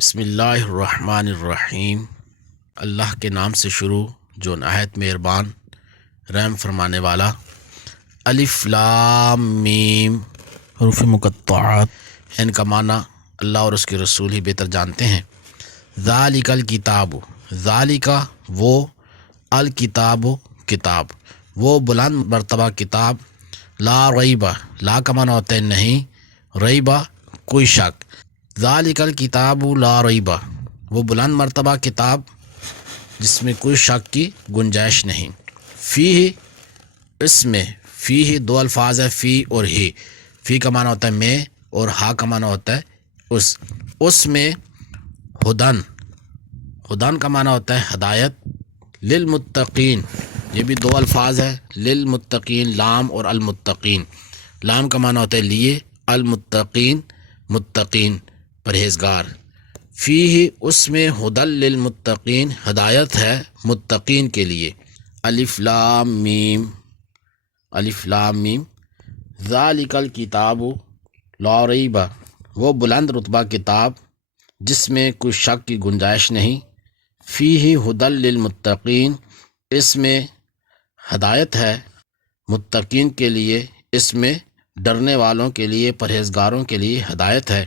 بسم اللہ الرحمن الرحیم۔ اللہ کے نام سے شروع جو نہایت مہربان رحم فرمانے والا۔ الف لام میم، حروف مقطعات، ان کا معنی اللہ اور اس کے رسول ہی بہتر جانتے ہیں۔ ذالک الکتاب، ذالک وہ، الکتاب کتاب، وہ بلند مرتبہ کتاب، لا ریبہ، لا کا معنی ہوتا ہے نہیں، ریبہ کوئی شک، ذالک الکتاب لا ریبہ وہ بلند مرتبہ کتاب جس میں کوئی شک کی گنجائش نہیں۔ فیہ، اس میں، فیہ دو الفاظ ہے، فی اور ہی۔ فی کا معنی ہوتا ہے میں اور ہا کا معنی ہوتا ہے اس میں ہدن، ہدن کا معنی ہوتا ہے ہدایت، للمتقین، یہ بھی دو الفاظ ہے، للمتقین، لام اور المتقین۔ لام کا معنی ہوتا ہے لیے، المتقین متقین پرہیزگار۔ فیہ اس میں ہدل للمتقین ہدایت ہے متقین کے لیے۔ الف لام میم، الف لام میم، ذالک الکتاب لا ریب وہ بلند رتبہ کتاب جس میں کوئی شک کی گنجائش نہیں۔ فیہ ہدل للمتقین اس میں ہدایت ہے متقین کے لیے، اس میں ڈرنے والوں کے لیے، پرہیزگاروں کے لیے ہدایت ہے۔